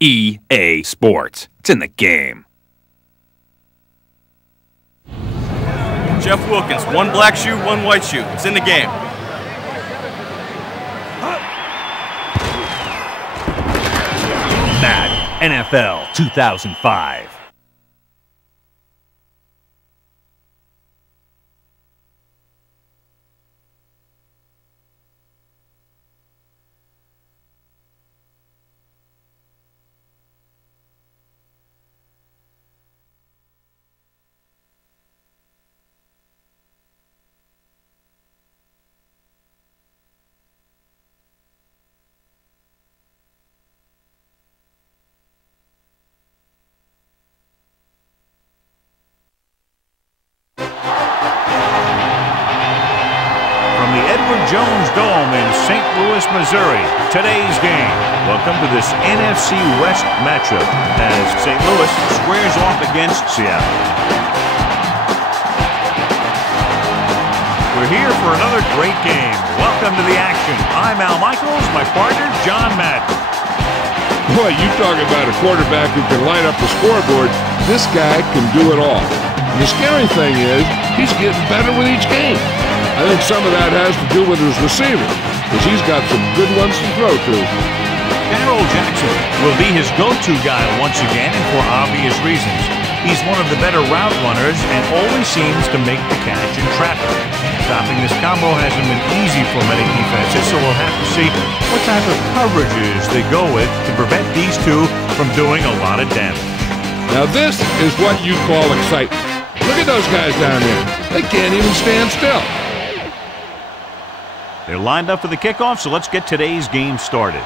EA Sports. It's in the game. Jeff Wilkins, one black shoe, one white shoe. It's in the game. Madden NFL 2005. Jones Dome in St. Louis, Missouri. Today's game. Welcome to this NFC West matchup as St. Louis squares off against Seattle. We're here for another great game. Welcome to the action. I'm Al Michaels, my partner, John Madden. Boy, you talk about a quarterback who can line up the scoreboard. This guy can do it all. And the scary thing is, he's getting better with each game. I think some of that has to do with his receiver, because he's got some good ones to throw to. Darrell Jackson will be his go-to guy once again, and for obvious reasons. He's one of the better route runners and always seems to make the catch in traffic. Stopping this combo hasn't been easy for many defenses, so we'll have to see what type of coverages they go with to prevent these two from doing a lot of damage. Now this is what you call excitement. Look at those guys down there. They can't even stand still. They're lined up for the kickoff, so let's get today's game started.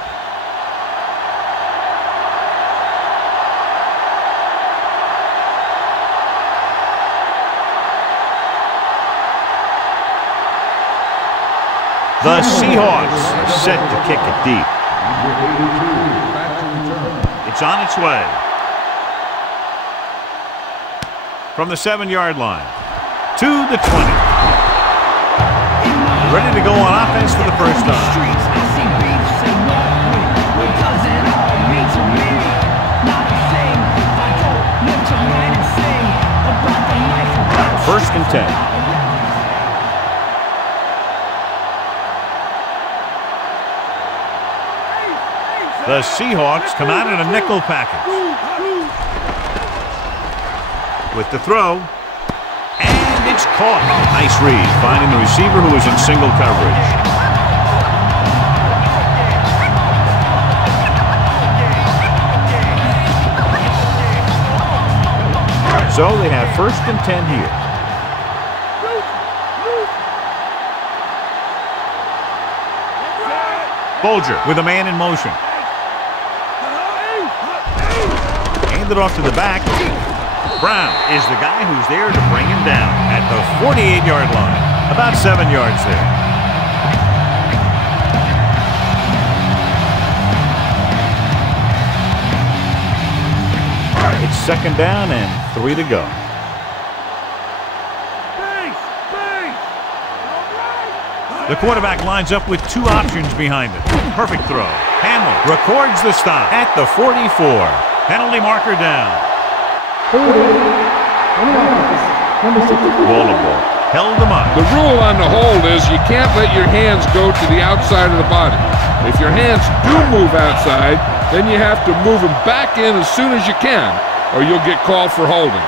The Seahawks set to kick it deep. It's on its way. From the 7-yard line to the 20. Ready to go on offense for the first time. First and 10. The Seahawks come out in a nickel package. With the throw. It's caught. Nice read, finding the receiver who is in single coverage. So they have first and 10 here. Bolger with a man in motion. Hand it off to the back. Brown is the guy who's there to bring him down at the 48-yard line. About 7 yards there. It's second down and 3 to go. The quarterback lines up with 2 options behind it. Perfect throw. Hamill records the stop at the 44. Penalty marker down. Ballable. Held them up. The rule on the hold is you can't let your hands go to the outside of the body. If your hands do move outside, then you have to move them back in as soon as you can, or you'll get called for holding.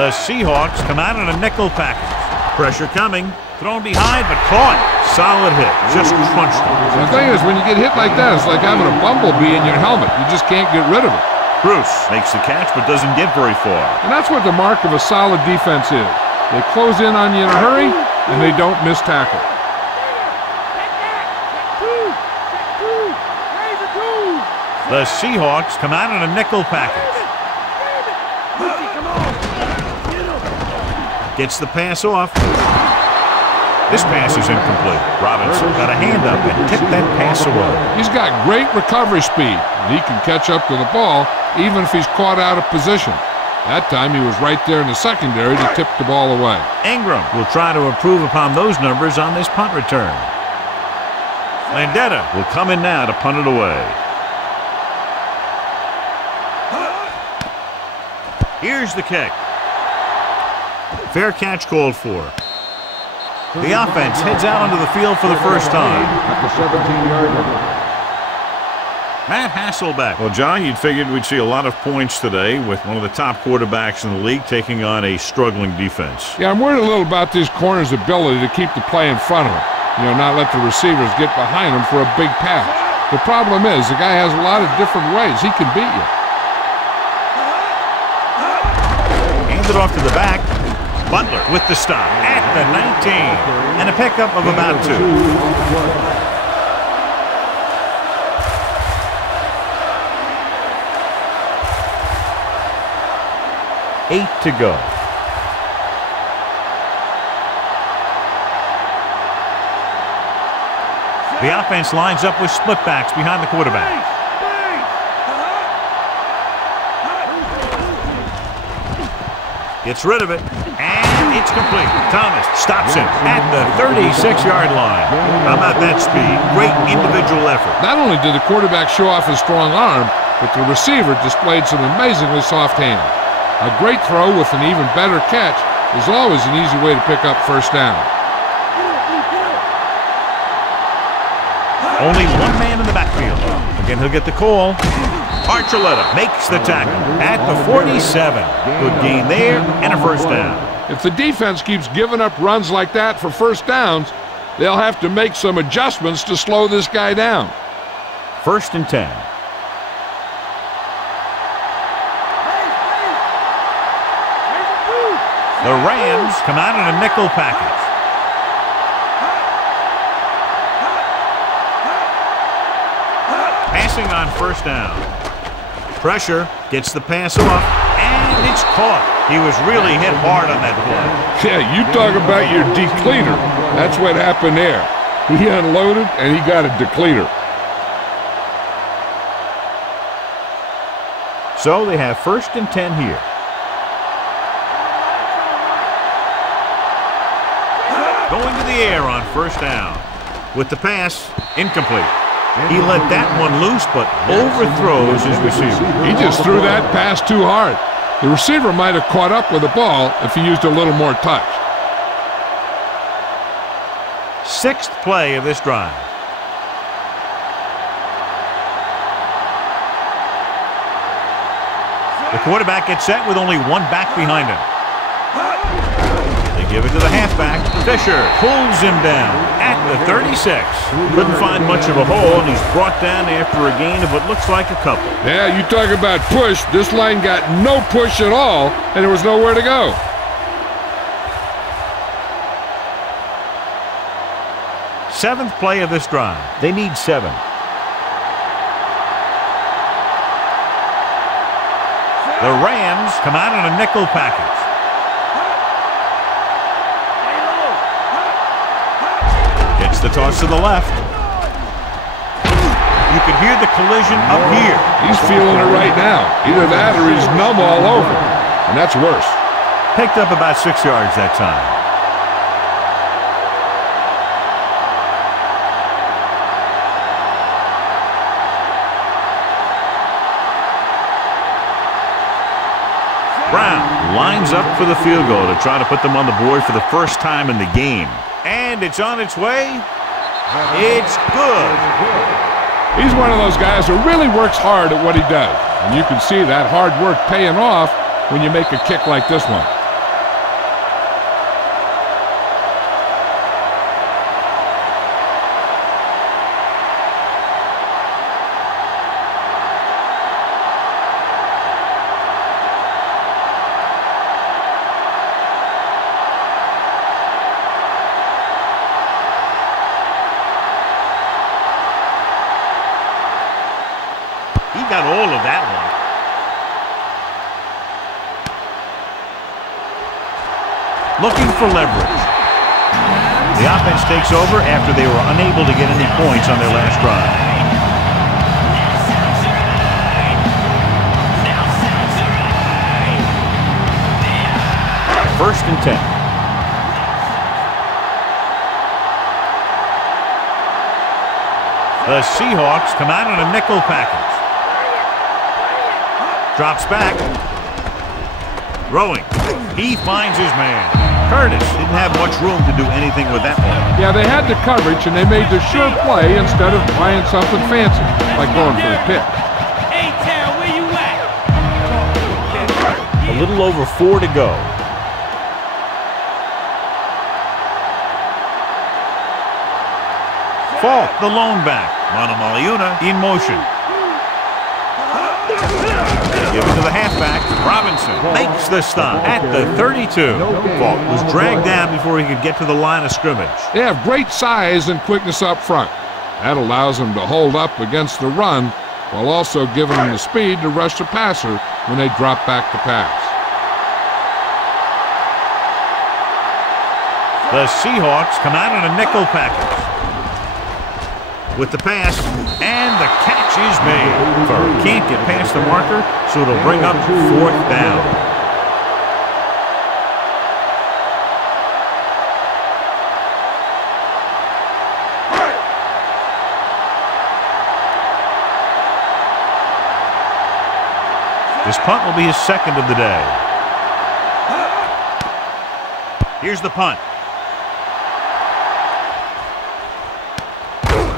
The Seahawks come out in a nickel package. Pressure coming. Thrown behind, but caught. Solid hit. Just crunched him. The thing is, when you get hit like that, it's like having a bumblebee in your helmet. You just can't get rid of it. Bruce makes the catch but doesn't get very far. And that's what the mark of a solid defense is. They close in on you in a hurry, and they don't miss tackle. The Seahawks come out in a nickel package. Gets the pass off. This pass is incomplete. Robinson got a hand up and tipped that pass away. He's got great recovery speed, and he can catch up to the ball even if he's caught out of position. That time he was right there in the secondary to tip the ball away. Ingram will try to improve upon those numbers on this punt return. Landetta will come in now to punt it away. Here's the kick. Fair catch called for. The offense heads out onto the field for the first time. At the 17-yard line. Matt Hasselbeck. Well, John, you'd figured we'd see a lot of points today with one of the top quarterbacks in the league taking on a struggling defense. Yeah, I'm worried a little about this corner's ability to keep the play in front of him. Not let the receivers get behind him for a big pass. The problem is the guy has a lot of different ways he can beat you. Hands it off to the back. Butler with the stop at the 19. And a pickup of about 2. 8 to go. The offense lines up with split backs behind the quarterback. Gets rid of it, and it's complete. Thomas stops him at the 36-yard line. How about that speed? Great individual effort. Not only did the quarterback show off his strong arm, but the receiver displayed some amazingly soft hands. A great throw with an even better catch is always an easy way to pick up first down. Only one man in the backfield. Again, he'll get the call. Archuleta makes the tackle at the 47. Good gain there and a first down. If the defense keeps giving up runs like that for first downs, they'll have to make some adjustments to slow this guy down. 1st and 10. The Rams come out in a nickel package. Passing on first down. Pressure, gets the pass off, and it's caught. He was really hit hard on that play. Yeah, you talk about your depleter. That's what happened there. He unloaded, and he got a depleter. So they have 1st and 10 here. Going to the air on first down. With the pass, incomplete. He let that one loose, but overthrows his receiver. He just threw that pass too hard. The receiver might have caught up with the ball if he used a little more touch. 6th play of this drive. The quarterback gets set with only one back behind him. They give it to the halfback. Fisher pulls him down at the 36. Couldn't find much of a hole, and he's brought down after a gain of what looks like a couple. Yeah, you talk about push. This line got no push at all, and there was nowhere to go. Seventh play of this drive. They need 7. The Rams come out in a nickel package. Gets the toss to the left. You can hear the collision up here. He's feeling it right now. Either that or he's numb all over. And that's worse. Picked up about 6 yards that time. Brown lines up for the field goal to try to put them on the board for the first time in the game. And it's on its way. It's good. He's one of those guys who really works hard at what he does. And you can see that hard work paying off when you make a kick like this one. He got all of that one. Looking for leverage. The offense takes over after they were unable to get any points on their last drive. First and 10. The Seahawks come out in a nickel package. Drops back. Throwing. He finds his man. Curtis didn't have much room to do anything with that one. Yeah, they had the coverage, and they made the sure play instead of trying something fancy, like going for a pick. A-Town, where you at? A little over 4 to go. Falk, the lone back. Manamaliuna in motion. Give it to the halfback. Robinson makes the stop at the 32. Falk was dragged down before he could get to the line of scrimmage. They have great size and quickness up front. That allows them to hold up against the run while also giving them the speed to rush the passer when they drop back to pass. The Seahawks come out in a nickel package. With the pass, and the catch is made. Furr can't get past the marker, so it'll bring up 4th down. This punt will be his second of the day. Here's the punt.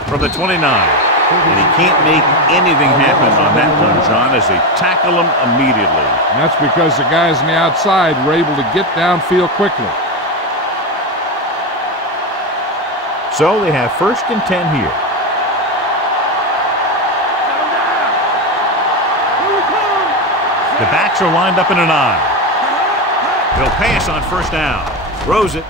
From the 29. And he can't make anything happen on that one, John, as they tackle him immediately. And that's because the guys on the outside were able to get downfield quickly. So they have 1st and 10 here. The backs are lined up in an eye. He'll pass on 1st down. Throws it.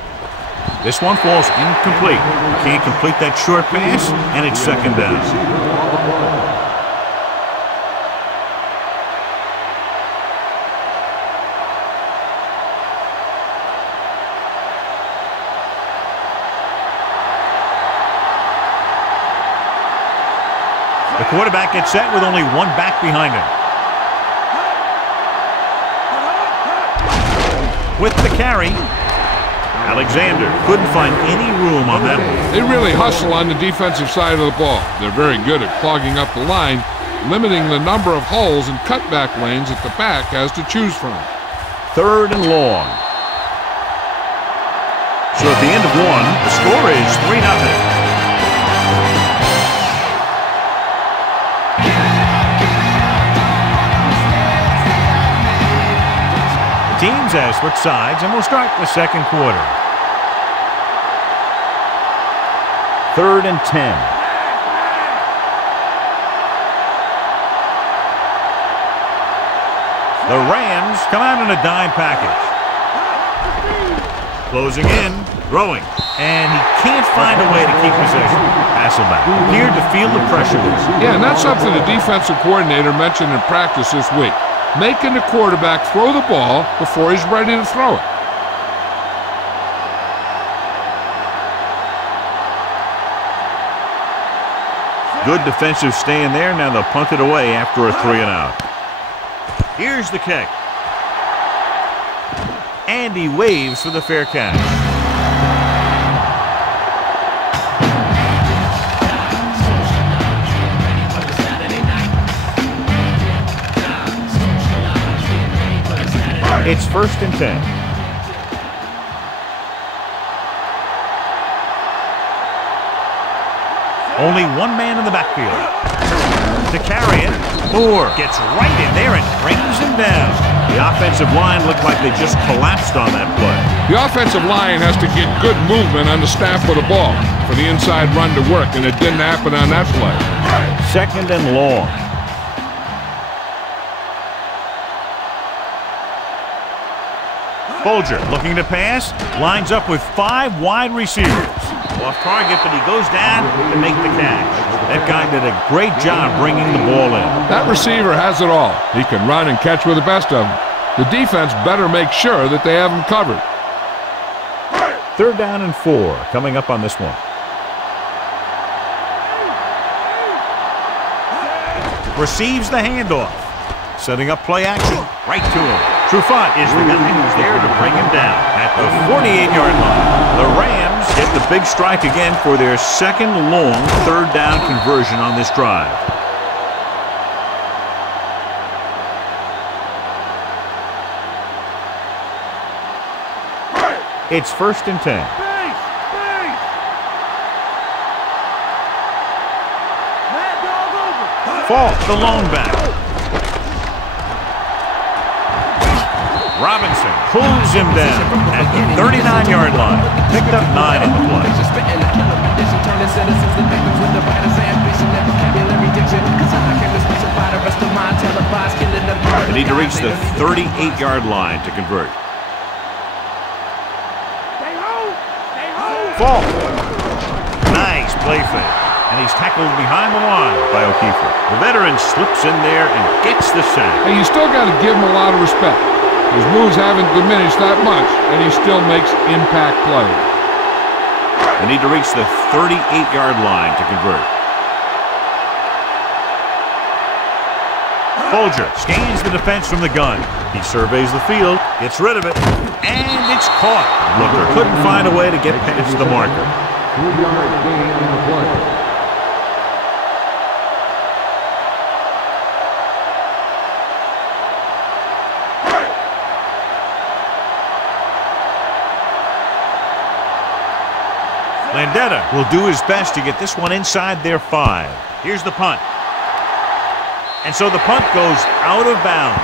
This one falls incomplete. Can't complete that short pass, and it's 2nd down. The quarterback gets set with only one back behind him. With the carry, Alexander couldn't find any room on that one. They really hustle on the defensive side of the ball. They're very good at clogging up the line, limiting the number of holes and cutback lanes that the back has to choose from. 3rd and long. So at the end of one, the score is 3-0. Teams have switched sides, and we'll start the 2nd quarter. 3rd and 10. The Rams come out in a dime package. Closing in, throwing, and he can't find a way to keep possession. Hasselback appeared to feel the pressure. Yeah, and that's something the defensive coordinator mentioned in practice this week. Making the quarterback throw the ball before he's ready to throw it. Good defensive stand there. Now they'll punt it away after a 3-and-out. Here's the kick. And he waves for the fair catch. It's 1st and 10. Only one man in the backfield. To carry it, Moore gets right in there and brings him down. The offensive line looked like they just collapsed on that play. The offensive line has to get good movement on the snap of the ball for the inside run to work, and it didn't happen on that play. 2nd and long. Folger looking to pass, lines up with 5 wide receivers. Off target, but he goes down to make the catch. That guy did a great job bringing the ball in. That receiver has it all. He can run and catch with the best of them. The defense better make sure that they have him covered. 3rd down and 4 coming up on this one. Receives the handoff. Setting up play action right to him. Trufant is the guy who's there to bring him down at the 48-yard line. The Rams get the big strike again for their 2nd long 3rd down conversion on this drive. It's 1st and 10. Falk, the lone back. Robinson pulls him down at the 39-yard line. Picked up 9 on the play. They need to reach the 38-yard line to convert. Falk. Nice play fake. And he's tackled behind the line by O'Keefe. The veteran slips in there and gets the sack. Hey, you still got to give him a lot of respect. His moves haven't diminished that much, and he still makes impact plays. They need to reach the 38-yard line to convert. Folger scans the defense from the gun. He surveys the field, gets rid of it, and it's caught. Looker couldn't find a way to get past the marker. 2-yard gain on the play. Landetta will do his best to get this one inside their 5. Here's the punt. And so the punt goes out of bounds.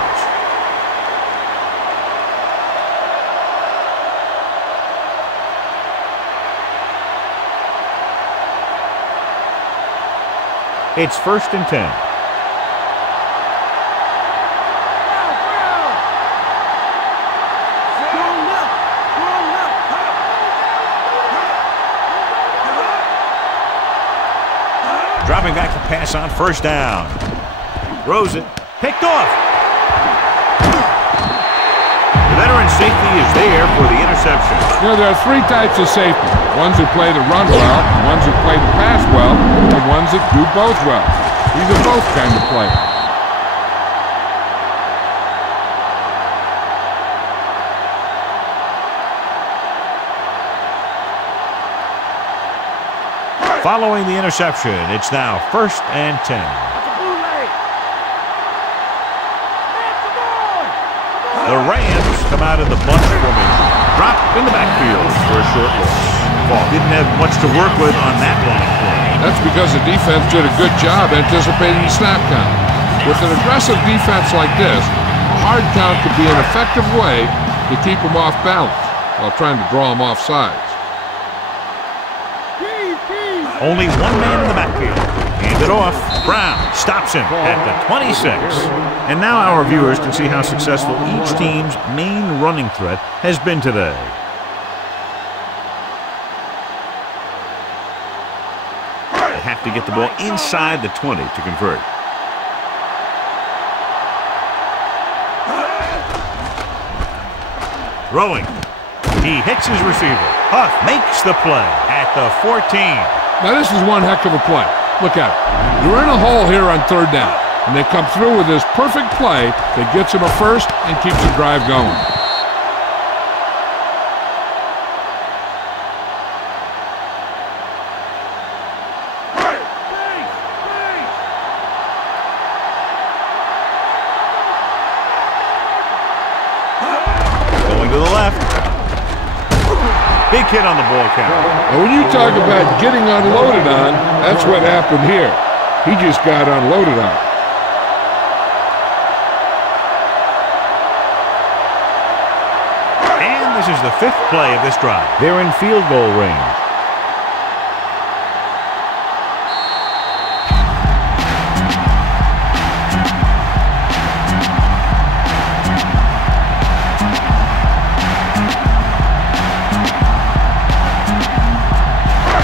It's 1st and 10. Dropping back to pass on 1st down. Throws it. Picked off. The veteran safety is there for the interception. You know, there are 3 types of safety. Ones who play the run well, ones who play the pass well, and ones that do both well. These are both kind of players. Following the interception, it's now 1st and 10. The Rams come out in the bunch formation. Drop in the backfield for a short loss. Falk didn't have much to work with on that one play. That's because the defense did a good job anticipating the snap count. With an aggressive defense like this, a hard count could be an effective way to keep them off balance while trying to draw them off sides. Only one man in the backfield. Hand it off. Brown stops him at the 26. And now our viewers can see how successful each team's main running threat has been today. They have to get the ball inside the 20 to convert. Throwing. He hits his receiver. Huff makes the play at the 14. Now this is one heck of a play. Look at it. You're in a hole here on 3rd down, and they come through with this perfect play that gets them a first and keeps the drive going. Going to the left. Big hit on the ball carrier. Now when you talk about getting unloaded on, that's what happened here. He just got unloaded on. And this is the 5th play of this drive. They're in field goal range.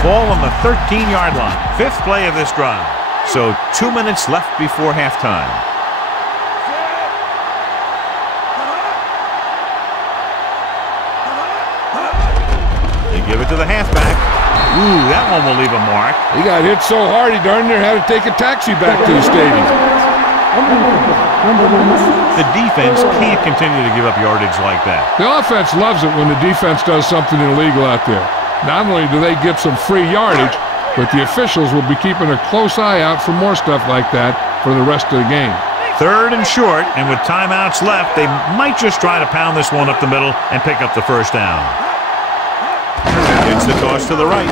Ball on the 13-yard line. 5th play of this drive. So 2 minutes left before halftime. They give it to the halfback. Ooh, that one will leave a mark. He got hit so hard he darn near had to take a taxi back to the stadium. The defense can't continue to give up yardage like that. The offense loves it when the defense does something illegal out there. Not only do they get some free yardage, but the officials will be keeping a close eye out for more stuff like that for the rest of the game. 3rd and short, and with timeouts left, they might just try to pound this one up the middle and pick up the 1st down. Gets the toss to the right.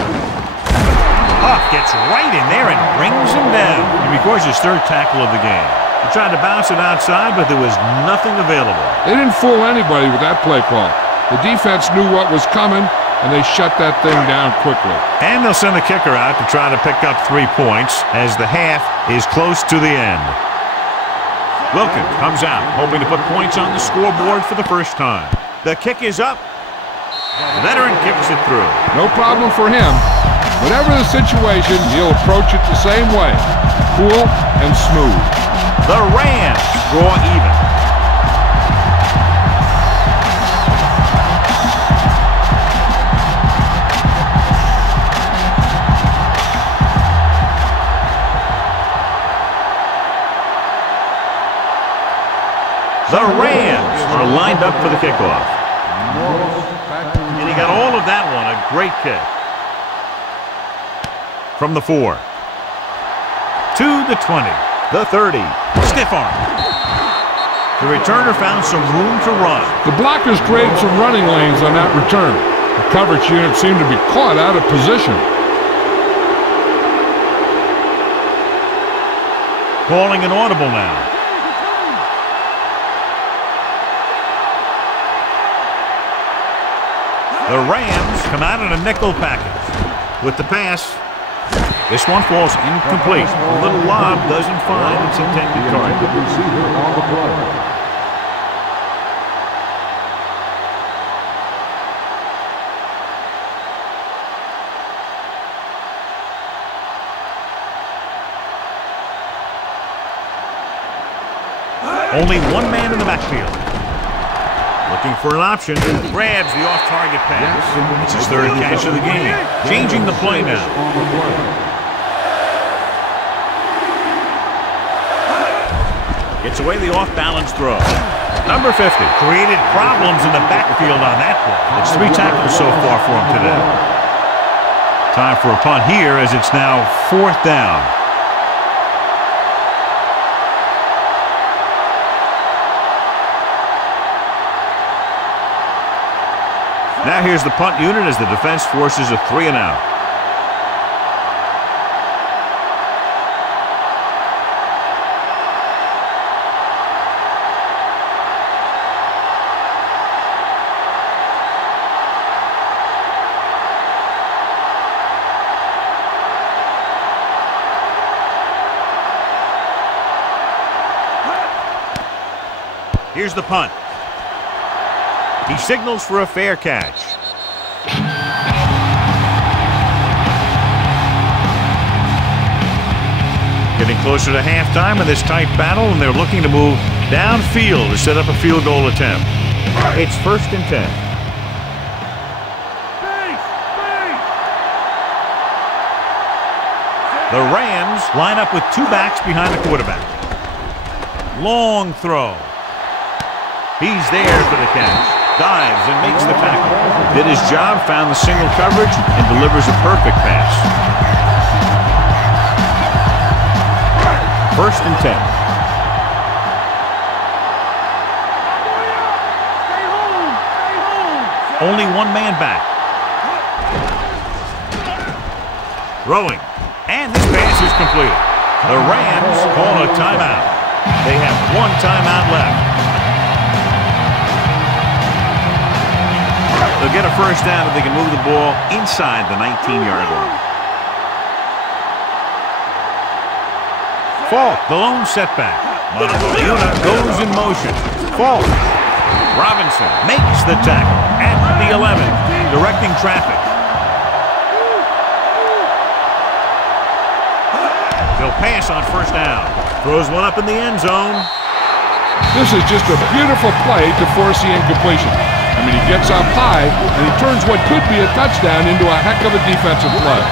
Huff gets right in there and brings him down. He records his third tackle of the game. He tried to bounce it outside, but there was nothing available. They didn't fool anybody with that play call. The defense knew what was coming, and they shut that thing down quickly. And they'll send the kicker out to try to pick up 3 points as the half is close to the end. Wilkins comes out, hoping to put points on the scoreboard for the first time. The kick is up. The veteran kicks it through. No problem for him. Whatever the situation, he'll approach it the same way. Cool and smooth. The Rams draw even. The Rams are lined up for the kickoff. And he got all of that one, a great kick. From the 4. To the 20. The 30. Stiff arm. The returner found some room to run. The blockers created some running lanes on that return. The coverage unit seemed to be caught out of position. Calling an audible now. The Rams come out in a nickel package. With the pass, this one falls incomplete. The little lob doesn't find its intended target. Only one man in the backfield. Looking for an option. Grabs the off-target pass. It's his third catch of the game. Changing the play now. Gets away the off-balance throw. Number 50 created problems in the backfield on that play. It's 3 tackles so far for him today. Time for a punt here as it's now 4th down. Now here's the punt unit as the defense forces a 3 and out. Here's the punt. He signals for a fair catch. Getting closer to halftime in this tight battle, and they're looking to move downfield to set up a field goal attempt. It's 1st and 10. The Rams line up with 2 backs behind the quarterback. Long throw. He's there for the catch. Dives and makes the tackle. Did his job, found the single coverage, and delivers a perfect pass. 1st and 10. Only one man back. Throwing. And this pass is completed. The Rams call a timeout. They have 1 timeout left. They'll get a first down if they can move the ball inside the 19-yard line. Falk, the lone setback. Montezuma goes in motion. Falk. Robinson makes the tackle at the 11, directing traffic. He'll pass on first down. Throws one up in the end zone. This is just a beautiful play to force the incompletion. I mean, he gets up high, and he turns what could be a touchdown into a heck of a defensive play.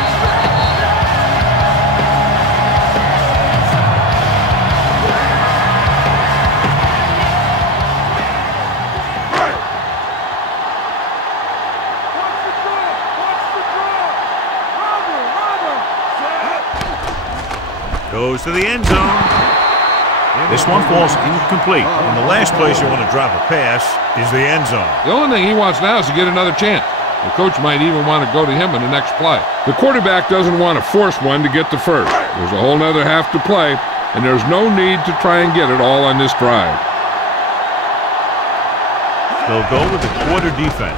Goes to the end zone. This one falls incomplete. And the last place you want to drop a pass is the end zone. The only thing he wants now is to get another chance. The coach might even want to go to him in the next play. The quarterback doesn't want to force one to get to first. There's a whole nother half to play, and there's no need to try and get it all on this drive. They'll go with the quarter defense.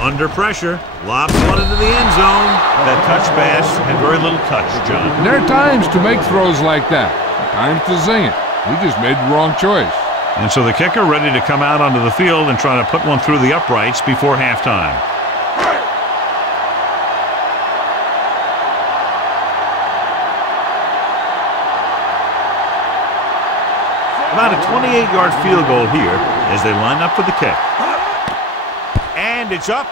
Under pressure, lobs one into the end zone. That touch pass had very little touch, John. And there are times to make throws like that. Times to zing it. He just made the wrong choice. And so the kicker ready to come out onto the field and try to put one through the uprights before halftime. About a 28-yard field goal here as they line up for the kick. And it's up.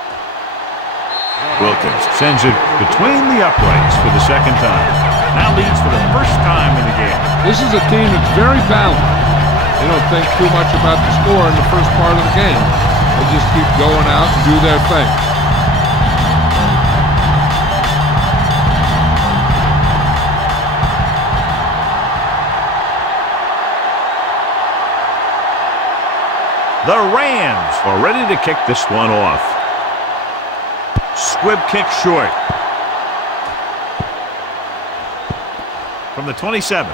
Wilkins sends it between the uprights for the second time. Now leads for the first time in the game. This is a team that's very balanced. They don't think too much about the score in the first part of the game. They just keep going out and do their thing. The Rams are ready to kick this one off. Squib kick short. From the 27.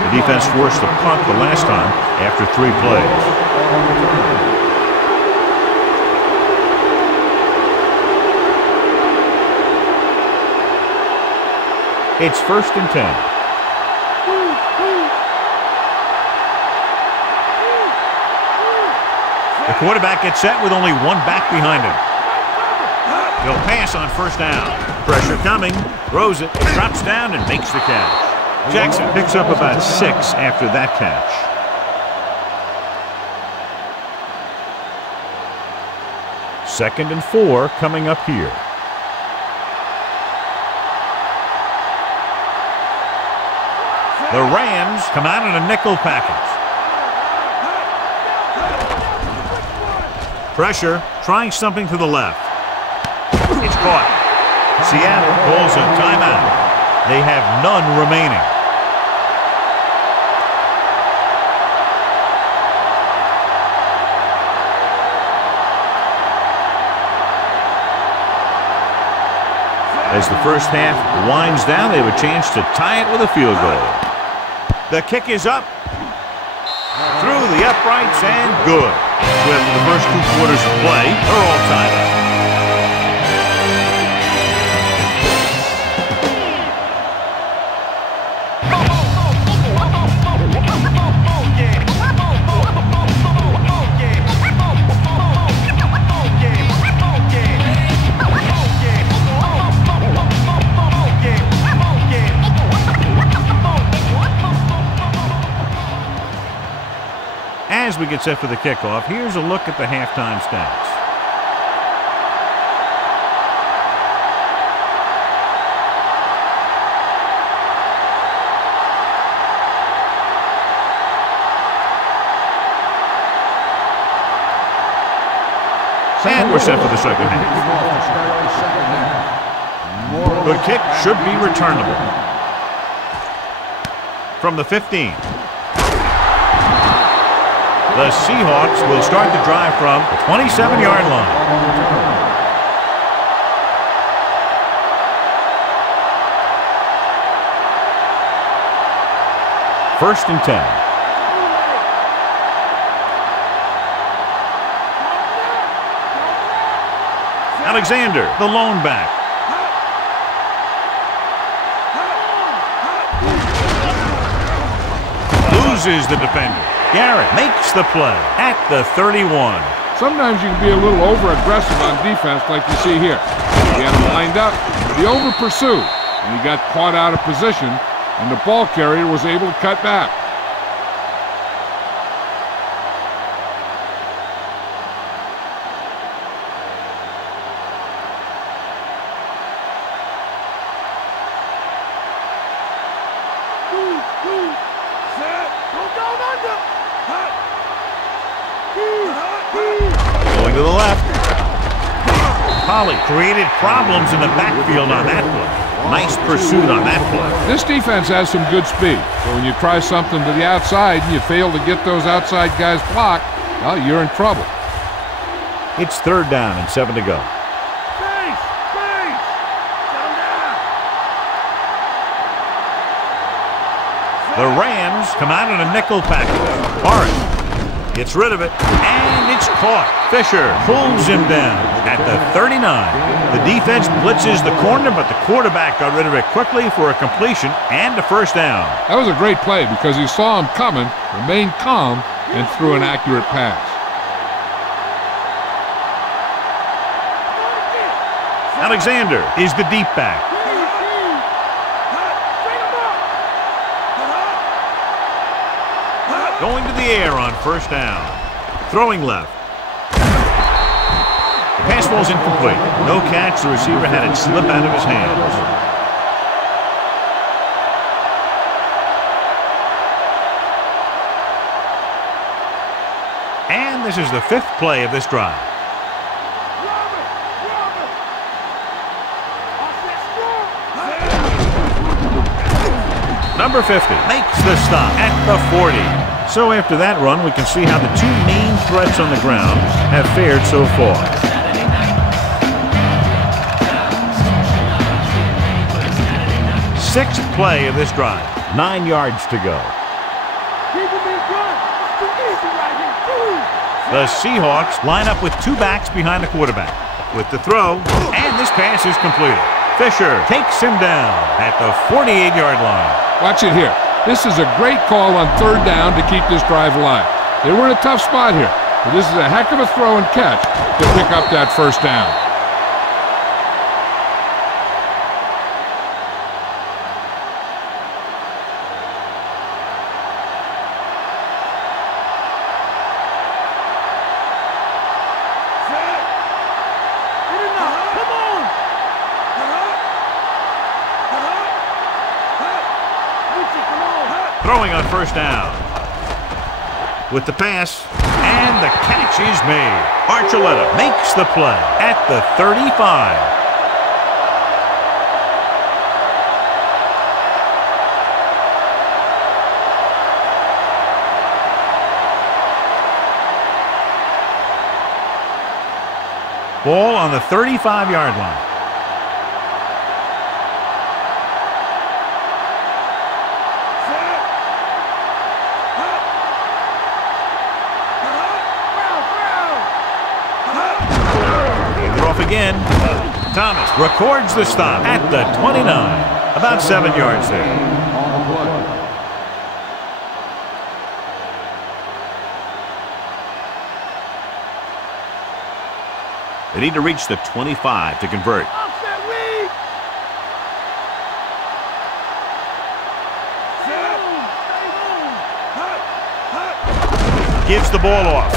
The defense forced a punt the last time after 3 plays. It's 1st and 10. The quarterback gets set with only one back behind him. He'll pass on 1st down. Pressure coming, throws it, drops down and makes the catch. Jackson picks up about 6 after that catch. Second and 4 coming up here. The Rams come out in a nickel package. Pressure, trying something to the left. It's caught. Seattle calls a timeout. They have none remaining. As the first half winds down, they have a chance to tie it with a field goal. The kick is up. Through the uprights and good. So after the first 2 quarters of play, they're all tied up. As we get set for the kickoff, here's a look at the halftime stats. And we're set for the second half. The kick should be returnable. From the 15. The Seahawks will start the drive from the 27-yard line. First and 10. Alexander, the lone back. Loses the defender. Garrett makes the play at the 31. Sometimes you can be a little over-aggressive on defense like you see here. He had him lined up, but he over-pursued, and he got caught out of position, and the ball carrier was able to cut back. Going to the left. Polley created problems in the backfield on that play. Nice pursuit on that play. This defense has some good speed. So when you try something to the outside and you fail to get those outside guys blocked, well, you're in trouble. It's 3rd down and 7 to go. The Rams come out in a nickel package. Barrett gets rid of it, and it's caught. Fisher pulls him down at the 39. The defense blitzes the corner, but the quarterback got rid of it quickly for a completion and a 1st down. That was a great play because he saw him coming, remained calm, and threw an accurate pass. Alexander is the deep back. Going to the air on 1st down. Throwing left. The pass ball's incomplete. No catch. The receiver had it slip out of his hands. And this is the 5th play of this drive. Number 50 makes the stop at the 40. So after that run, we can see how the 2 main threats on the ground have fared so far. Sixth play of this drive. 9 yards to go. The Seahawks line up with 2 backs behind the quarterback. With the throw, and this pass is completed. Fisher takes him down at the 48-yard line. Watch it here. This is a great call on 3rd down to keep this drive alive. They were in a tough spot here, but this is a heck of a throw and catch to pick up that 1st down. Throwing on 1st down. With the pass, and the catch is made. Archuleta makes the play at the 35. Ball on the 35-yard line. Again, Thomas records the stop at the 29. About 7 yards there. They need to reach the 25 to convert. Gives the ball off.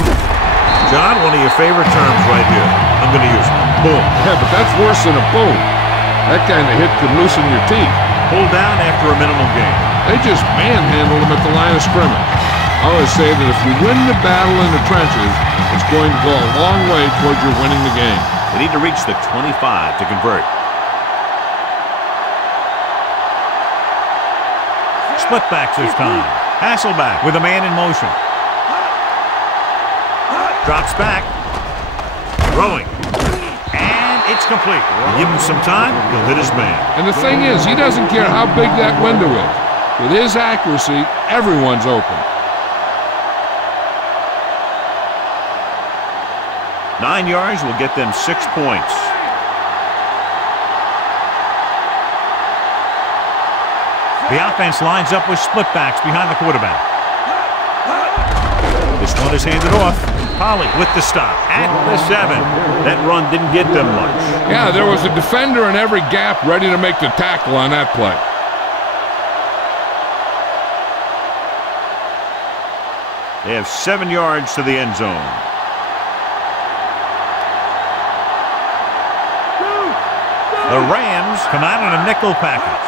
John, one of your favorite terms right here. I'm going to use it. Boom. Yeah, but that's worse than a boom. That kind of hit could loosen your teeth. Pulled down after a minimal gain. They just manhandled him at the line of scrimmage. I always say that if you win the battle in the trenches, it's going to go a long way towards your winning the game. They need to reach the 25 to convert. Split backs this time. Hasselback with a man in motion. Drops back. Throwing. And it's complete. Give him some time, he'll hit his man. And the thing is, he doesn't care how big that window is. With his accuracy, everyone's open. 9 yards will get them 6 points. The offense lines up with split backs behind the quarterback. This one is handed off. Polley with the stop at the 7. That run didn't get them much. Yeah, there was a defender in every gap ready to make the tackle on that play. They have 7 yards to the end zone. The Rams come out in a nickel package.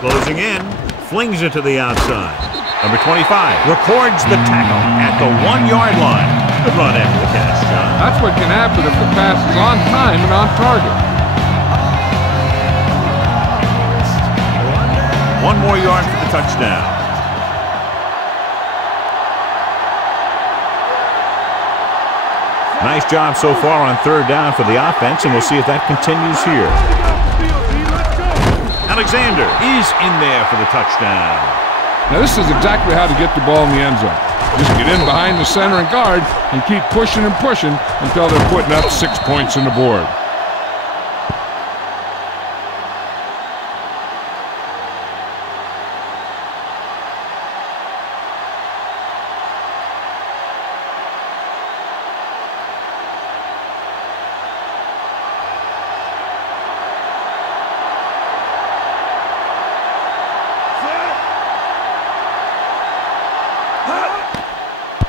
Closing in, flings it to the outside. Number 25 records the tackle at the 1-yard line. Good run after the catch, John. That's what can happen if the pass is on time and on target. 1 more yard for the touchdown. Nice job so far on third down for the offense, and we'll see if that continues here. Alexander is in there for the touchdown. Now this is exactly how to get the ball in the end zone. Just get in behind the center and guard and keep pushing and pushing until they're putting up 6 points on the board.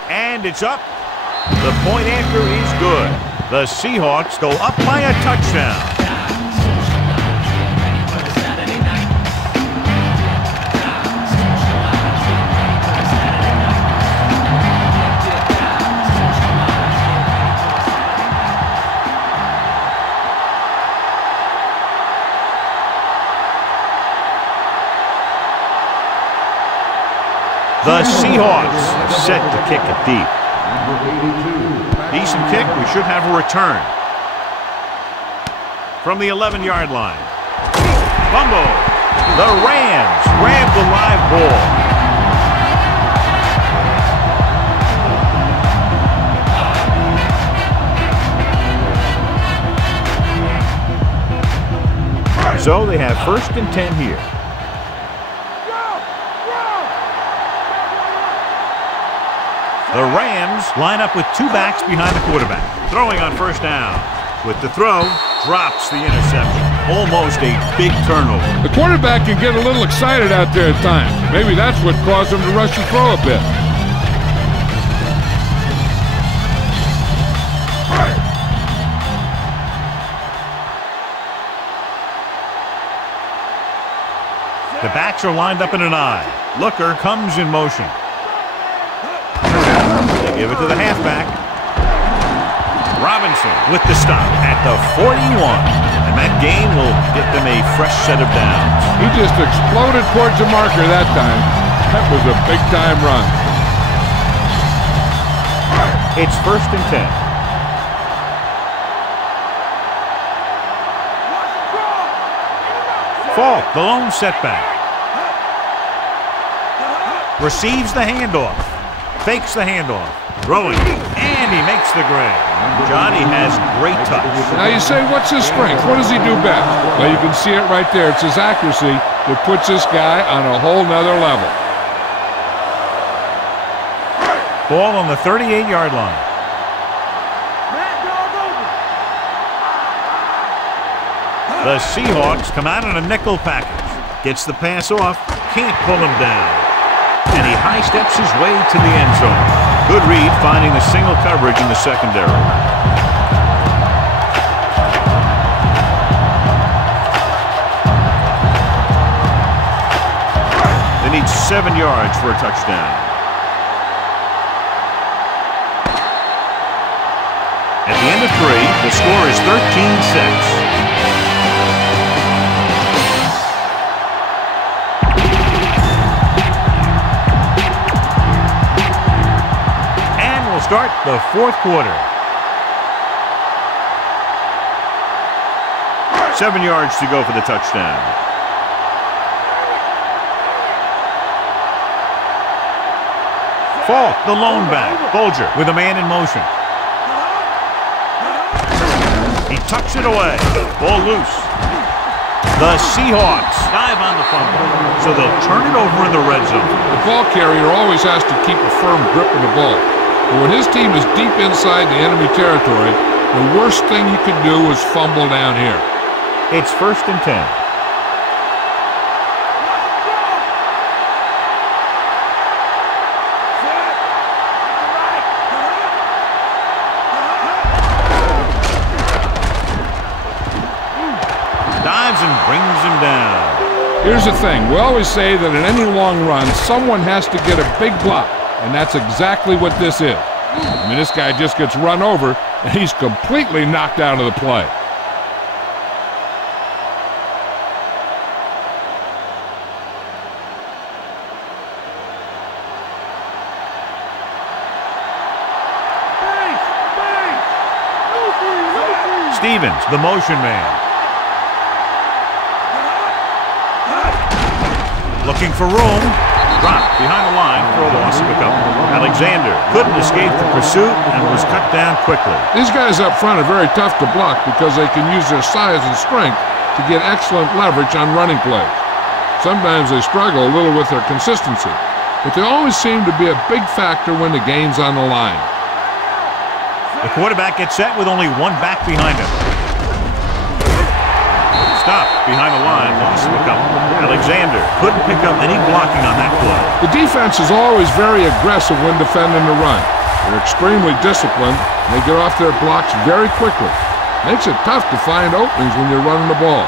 And it's up. The point after is good. The Seahawks go up by a touchdown. The Seahawks set to kick it deep. Decent kick. We should have a return. From the 11-yard line. Fumble. The Rams grab the live ball. So they have 1st and 10 here. The Rams line up with 2 backs behind the quarterback. Throwing on 1st down. With the throw, drops the interception. Almost a big turnover. The quarterback can get a little excited out there at times. Maybe that's what caused him to rush the throw a bit. The backs are lined up in an I. Looker comes in motion. They give it to the halfback. Robinson with the stop at the 41. And that gain will get them a fresh set of downs. He just exploded towards the marker that time. That was a big-time run. It's 1st and 10. Falk, the lone setback. Receives the handoff. Fakes the handoff. Throwing. And he makes the grab. Johnny has great touch. Now you say, what's his strength? What does he do best? Well, you can see it right there. It's his accuracy that puts this guy on a whole nother level. Ball on the 38-yard line. The Seahawks come out in a nickel package. Gets the pass off. Can't pull him down. And he high steps his way to the end zone. Good read finding the single coverage in the secondary. They need 7 yards for a touchdown. At the end of 3, the score is 13-6. Start the 4th quarter. 7 yards to go for the touchdown. Falk, the lone back. Bulger with a man in motion. He tucks it away. Ball loose. The Seahawks dive on the fumble, so they'll turn it over in the red zone. The ball carrier always has to keep a firm grip on the ball. But when his team is deep inside the enemy territory, the worst thing you can do is fumble down here. It's 1st and 10. Dives and brings him down. Here's the thing. We always say that in any long run, someone has to get a big block. And that's exactly what this is. I mean, this guy just gets run over, and he's completely knocked out of the play. Stevens, the motion man. Looking for room. Dropped behind the line for a loss of a couple. Alexander couldn't escape the pursuit and was cut down quickly. These guys up front are very tough to block because they can use their size and strength to get excellent leverage on running plays. Sometimes they struggle a little with their consistency, but they always seem to be a big factor when the game's on the line. The quarterback gets set with only one back behind him. Stopped behind the line, loss of a couple. Alexander couldn't pick up any blocking on that play. The defense is always very aggressive when defending the run. They're extremely disciplined, and they get off their blocks very quickly. Makes it tough to find openings when you're running the ball.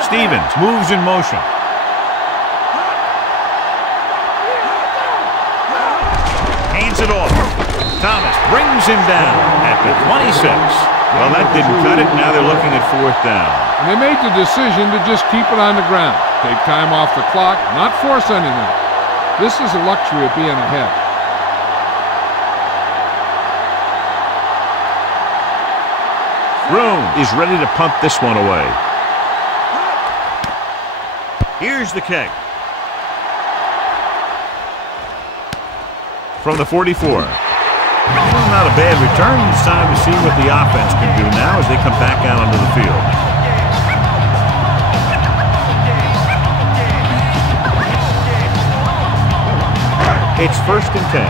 Stevens moves in motion. Hands it off. Thomas brings him down at the 26. Well, that didn't cut it. Now they're looking at fourth down. And they made the decision to just keep it on the ground. Take time off the clock, not force anything. This is the luxury of being ahead. Room is ready to punt this one away. Here's the kick. From the 44. Well, not a bad return. It's time to see what the offense can do now as they come back out onto the field. It's 1st and 10.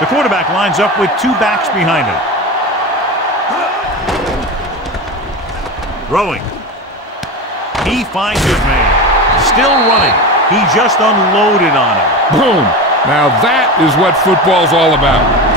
The quarterback lines up with two backs behind him. Throwing. He finds his man. Still running. He just unloaded on him. Boom! Now that is what football's all about.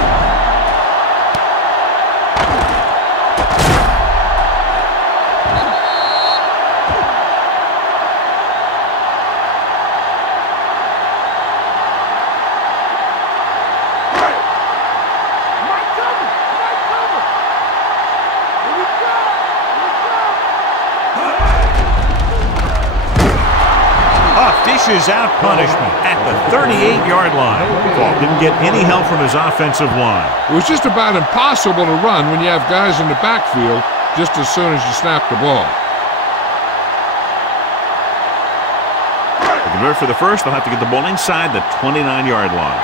Dishes out punishment at the 38-yard line. Ball didn't get any help from his offensive line. It was just about impossible to run when you have guys in the backfield just as soon as you snap the ball. To convert for the first, they'll have to get the ball inside the 29-yard line.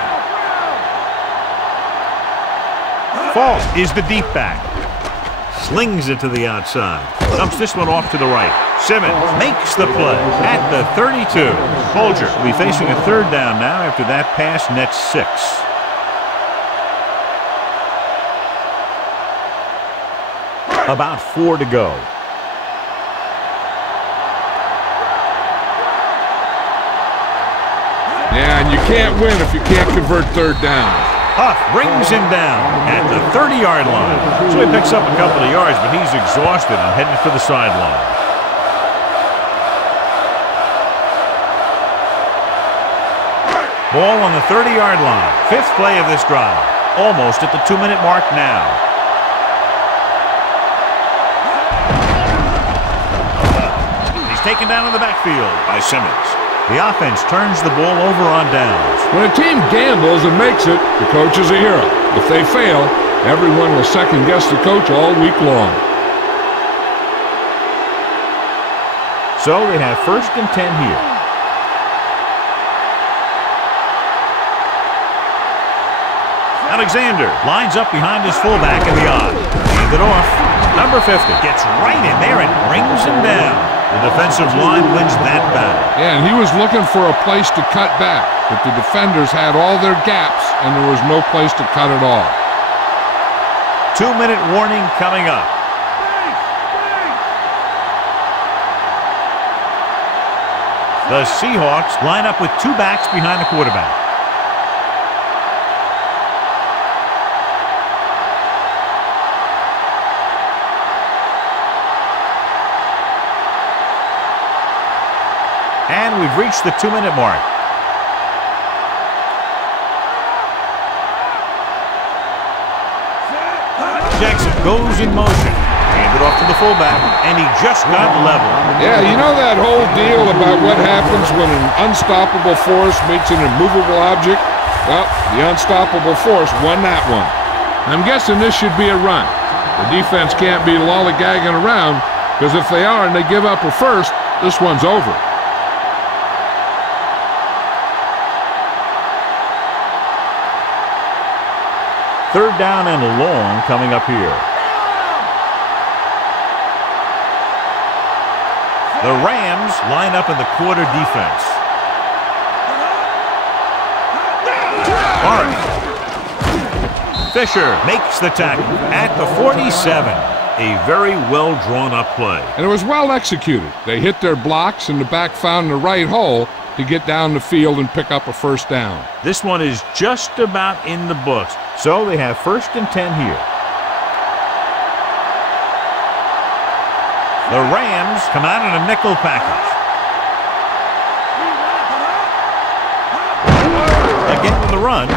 Fall is the deep back. Slings it to the outside. Dumps this one off to the right. Simmons makes the play at the 32. Folger will be facing a third down now after that pass nets 6. About 4 to go. Yeah, and you can't win if you can't convert third down. Huff brings him down at the 30-yard line. So he picks up a couple of yards, but he's exhausted and headed for the sideline. Ball on the 30-yard line. 5th play of this drive. Almost at the 2-minute mark now. He's taken down in the backfield by Simmons. The offense turns the ball over on downs. When a team gambles and makes it, the coach is a hero. If they fail, everyone will second-guess the coach all week long. So they have 1st and 10 here. Alexander lines up behind his fullback in the odd. Hand it off. Number 50 gets right in there and brings him down. The defensive line wins that battle. Yeah, and he was looking for a place to cut back, but the defenders had all their gaps, and there was no place to cut at all. 2-minute warning coming up. The Seahawks line up with two backs behind the quarterback. And we've reached the 2-minute mark. Jackson goes in motion. Hand it off to the fullback, and he just got level. Yeah, you know that whole deal about what happens when an unstoppable force meets an immovable object? Well, the unstoppable force won that one. I'm guessing this should be a run. The defense can't be lollygagging around, because if they are and they give up a first, this one's over. Third down and long coming up here. The Rams line up in the quarter defense. Mark. Fisher makes the tackle at the 47. A very well drawn up play. And it was well executed. They hit their blocks and the back found the right hole to get down the field and pick up a first down. This one is just about in the books. So they have 1st and 10 here. The Rams come out in a nickel package. Again with the run.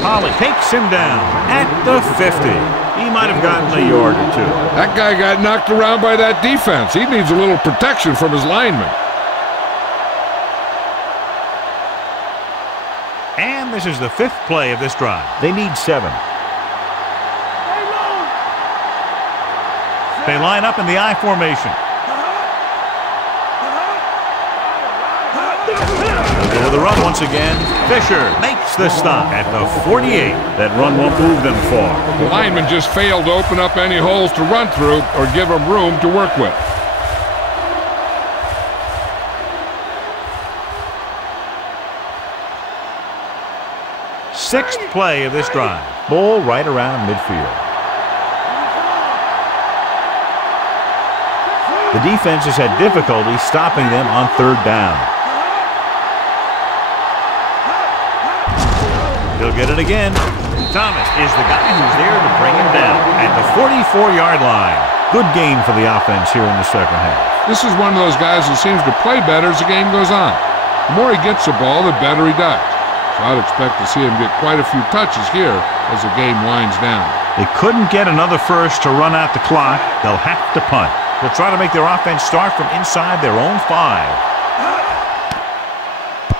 Holly takes him down at the 50. He might have gotten a yard or two. That guy got knocked around by that defense. He needs a little protection from his linemen. And this is the 5th play of this drive. They need 7. They line up in the I formation. They'll go with the run once again. Fisher makes the stop at the 48. That run won't move them far. The linemen just failed to open up any holes to run through or give them room to work with. Sixth play of this drive. Ball right around midfield. The defense has had difficulty stopping them on 3rd down. He'll get it again. Thomas is the guy who's there to bring him down at the 44-yard line. Good gain for the offense here in the second half. This is one of those guys who seems to play better as the game goes on. The more he gets the ball, the better he does. So I'd expect to see him get quite a few touches here as the game winds down. They couldn't get another first to run out the clock. They'll have to punt. They'll try to make their offense start from inside their own 5.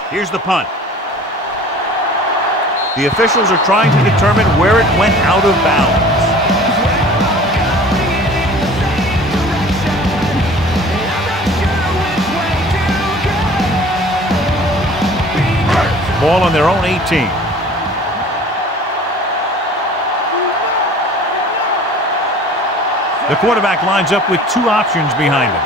Here's the punt. The officials are trying to determine where it went out of bounds. Ball on their own 18. The quarterback lines up with 2 options behind him.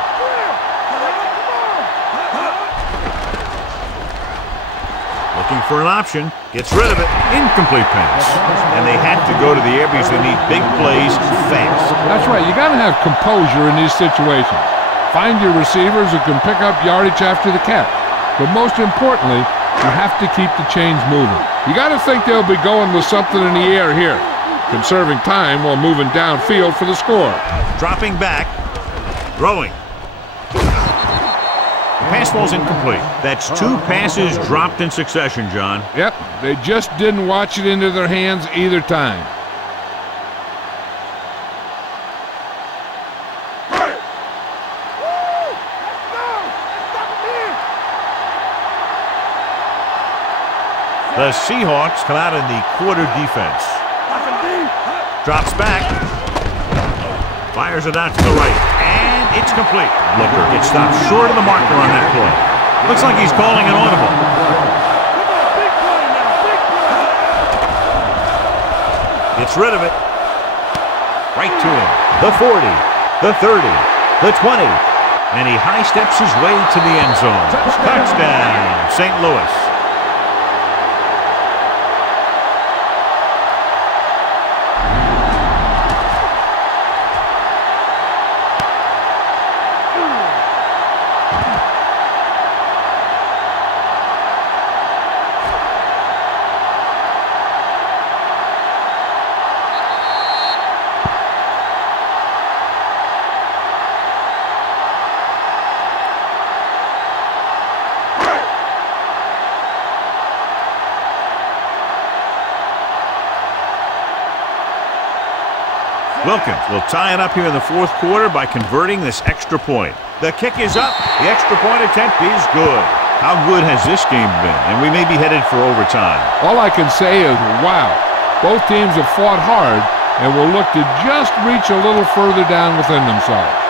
Looking for an option, gets rid of it, incomplete pass. And they have to go to the air because they need big plays fast. That's right, you got to have composure in these situations. Find your receivers who can pick up yardage after the catch. But most importantly, you have to keep the chains moving. You got to think they'll be going with something in the air here, conserving time while moving downfield for the score. Dropping back, throwing. The pass ball's incomplete. That's 2 passes dropped in succession, John. Yep, they just didn't watch it into their hands either time. The Seahawks come out in the quarter defense. Drops back. Fires it out to the right. And it's complete. Looker gets stopped short of the marker on that play. Looks like he's calling an audible. Gets rid of it. Right to him. The 40. The 30. The 20. And he high steps his way to the end zone. Touchdown, St. Louis. Wilkins will tie it up here in the fourth quarter by converting this extra point. The kick is up. The extra point attempt is good. How good has this game been? And we may be headed for overtime. All I can say is, wow. Both teams have fought hard and will look to just reach a little further down within themselves.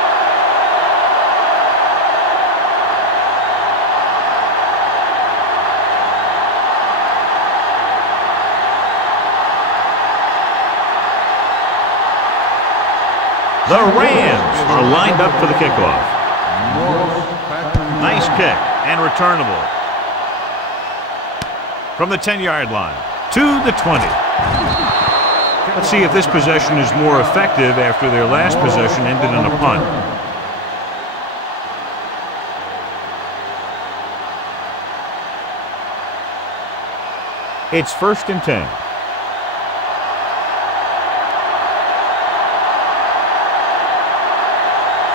The Rams are lined up for the kickoff. Nice kick and returnable. From the 10-yard line to the 20. Let's see if this possession is more effective after their last possession ended in a punt. It's 1st and 10.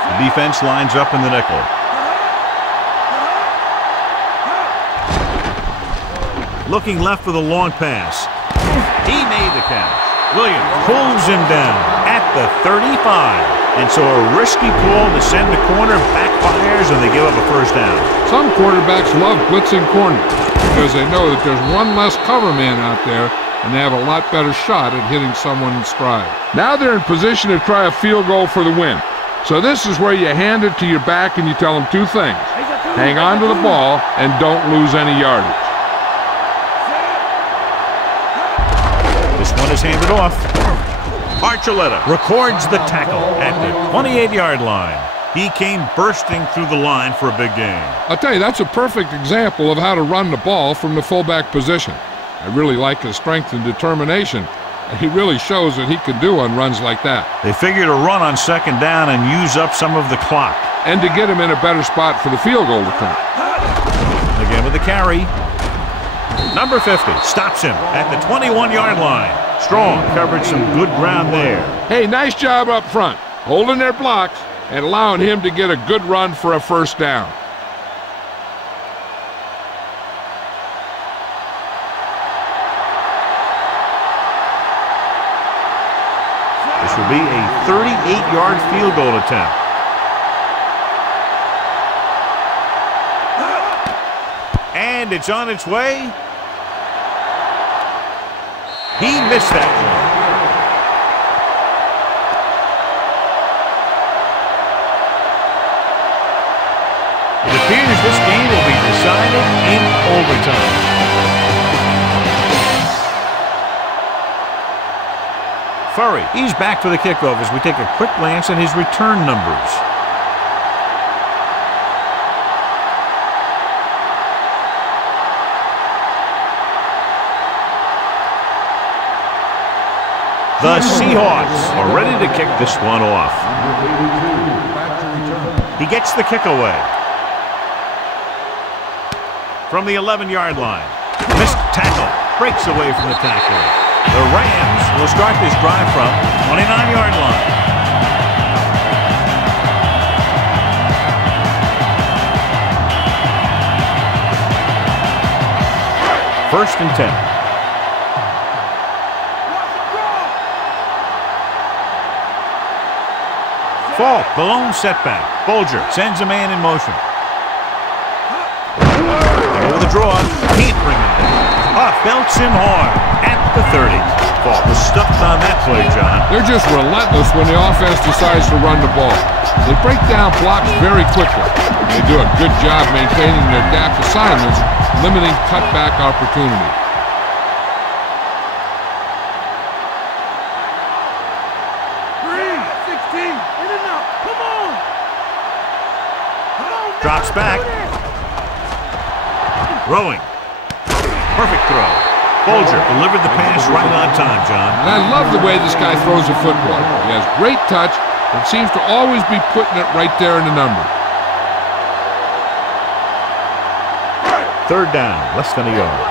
The defense lines up in the nickel. Looking left for the long pass. He made the catch. Williams pulls him down at the 35. And so a risky call to send the corner backfires and they give up a first down. Some quarterbacks love blitzing corners because they know that there's one less cover man out there and they have a lot better shot at hitting someone in stride. Now they're in position to try a field goal for the win. So this is where you hand it to your back and you tell them two things. Hang on to the ball and don't lose any yardage. This one is handed off. Archuleta records the tackle at the 28-yard line. He came bursting through the line for a big game. I'll tell you, that's a perfect example of how to run the ball from the fullback position. I really like his strength and determination. He really shows what he can do on runs like that. They figure to run on 2nd down and use up some of the clock. And to get him in a better spot for the field goal attempt. Again with the carry. Number 50 stops him at the 21-yard line. Strong covered some good ground there. Hey, nice job up front, holding their blocks and allowing him to get a good run for a first down. This will be a 38-yard field goal attempt. And it's on its way. He missed that one. It appears this game will be decided in overtime. Furry, he's back for the kickoff as we take a quick glance at his return numbers. The Seahawks are ready to kick this one off. He gets the kick away. From the 11-yard line. Missed tackle. Breaks away from the tackler. The Rams will start this drive from 29-yard line. First and 10. Falk, the lone setback. Bolger sends a man in motion. Over the draw. Can't bring him down. Belts him hard at the 30. Falk was stuffed on that play, John. They're just relentless when the offense decides to run the ball. They break down blocks very quickly. They do a good job maintaining their gap assignments, limiting cutback opportunity. Drops back. Throwing. Perfect throw. Bolger delivered the pass right on time, John. And I love the way this guy throws the football. He has great touch and seems to always be putting it right there in the number. Third down, less than a yard.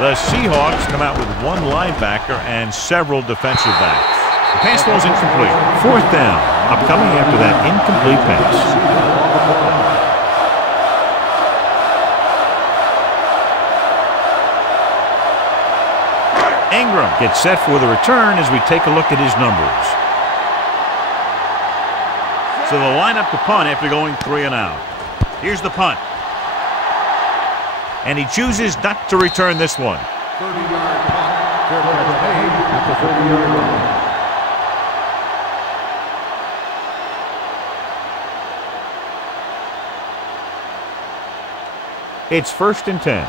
The Seahawks come out with one linebacker and several defensive backs. The pass ball is incomplete. Fourth down, upcoming after that incomplete pass. gets set for the return as we take a look at his numbers. So they'll line up the punt after going 3 and out. Here's the punt. And he chooses not to return this one. 30-yard punt. Fair catch made at the 30-yard line. It's 1st and 10.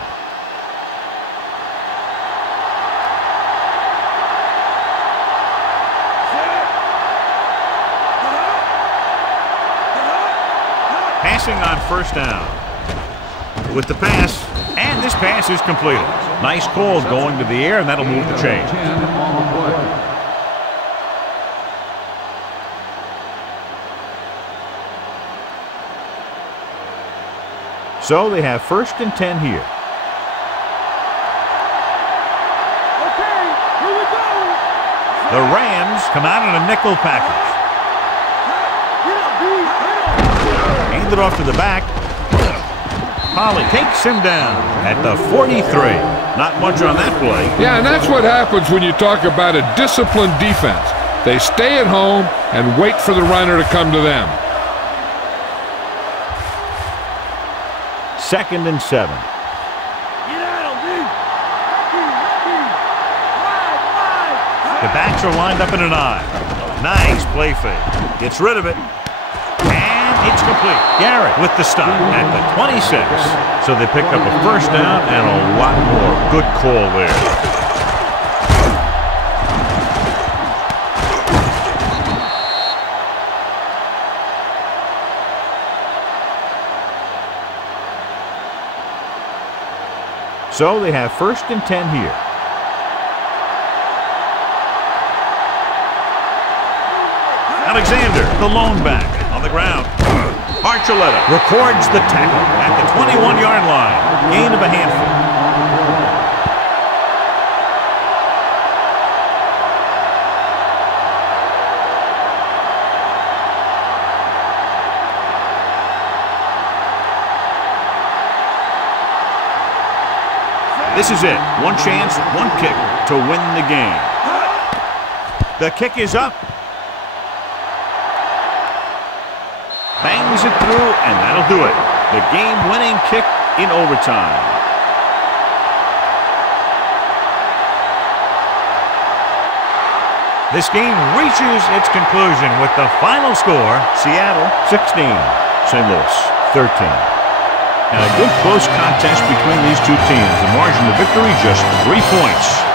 Passing on 1st down. With the pass, and this pass is completed. Nice call going to the air, and that'll move the chain. So they have 1st and 10 here. Okay, here we go. The Rams come out in a nickel package. Hand it off to the back. Polley takes him down at the 43. Not much on that play. Yeah, and that's what happens when you talk about a disciplined defense. They stay at home and wait for the runner to come to them. 2nd and 7. Get out of me. The backs are lined up in an eye. Nice play fake. Gets rid of it. And it's complete. Garrett with the stop at the 26. So they pick up a 1st down and a lot more. Good call there. So they have 1st and 10 here. Alexander, the lone back, on the ground. Archuleta records the tackle at the 21-yard line. Gain of a handful. This is it. One chance, one kick to win the game. The kick is up. Bangs it through, and that'll do it. The game-winning kick in overtime. This game reaches its conclusion with the final score, Seattle 16, St. Louis 13. And a good close contest between these two teams. The margin of victory just 3 points.